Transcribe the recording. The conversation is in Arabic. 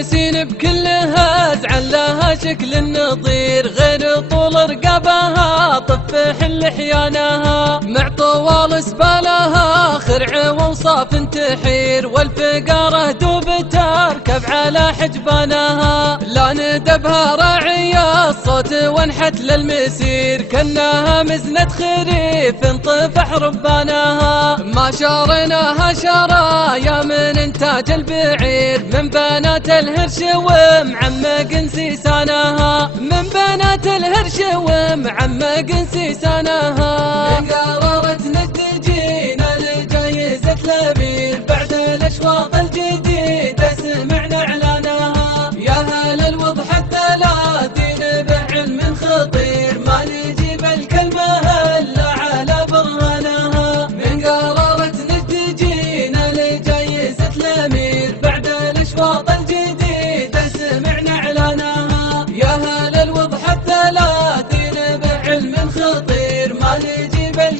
المسين بكلها زعل لها شكل نظير، غير طول رقبها طفح لحيانها، مع طوال سبالها خرع ووصاف تحير، والفقاره دوب تركب على حجبانها، لا ندبها راعية الصوت وانحت للمسير، كانها مزنة خريف طفح ربانها، ما شارناها شرايا من انتاج البعير، من بنات الهرش ومعمق سيسانها، من بنات الهرش ومعمق سيسانها، من قرارة نتجينا لجايزة لبير،